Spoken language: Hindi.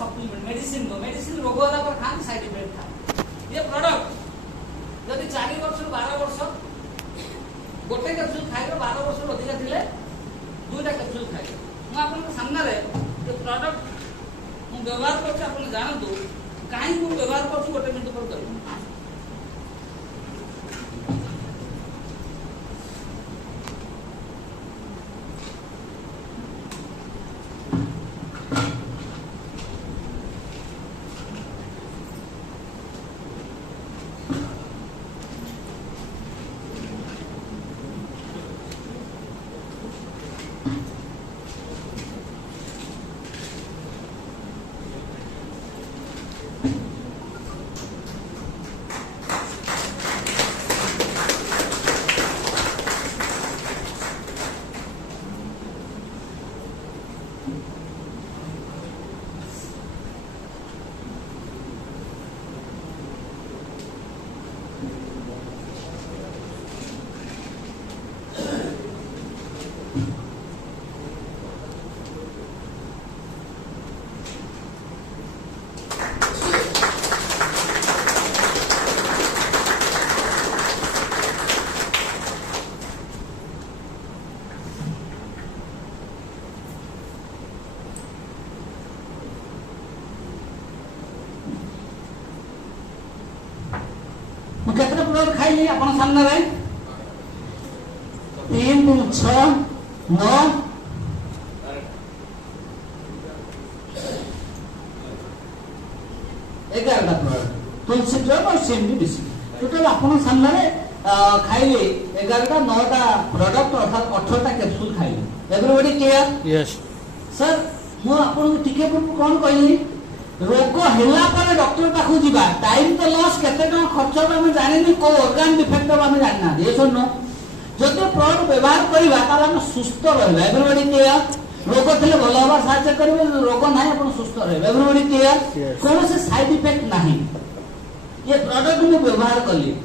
सप्लीमेंट मेडिसिन नो मेडिसिन रोग होला पर खान साइड इफेक्ट था ये प्रोडक्ट जदि 4 वर्ष 12 वर्ष गोटे कैप्सूल खाइबे 12 वर्ष अधिक थिले दुईटा कैप्सूल खाइबे मु आपन सामने रे ये प्रोडक्ट मु व्यवहार करछ आपन जानतु काहे मु व्यवहार करछ गोटे मिनिट पर करियो केतना प्रोडक्ट खाइली आपन सामने रे 3 2 6 9 11 प्रोडक्ट तुलसी ड्रग और सेंडी मिसी टोटल आपन सामने रे खाइली 11टा 9टा प्रोडक्ट अर्थात 18टा कैप्सूल खाइली एवरीबॉडी क्लियर यस सर मु आपन टिके कोन कहली रोग हेला पर डॉक्टर पाखु जीवा टाइम तो लॉस केते टका खर्च हम जानिनी को ऑर्गन डिफेक्ट हम जानना ये सुनो जदि प्रोडक्ट व्यवहार करिबा ताला हम सुस्थ रहबा एवरीबॉडी क्लियर रोग थिले भलो हबा साहाय्य करबे रोग नाही अपन सुस्थ रहबे एवरीबॉडी क्लियर कोनो से साइड इफेक्ट नाही ये प्रोडक्ट मु व्यवहार कली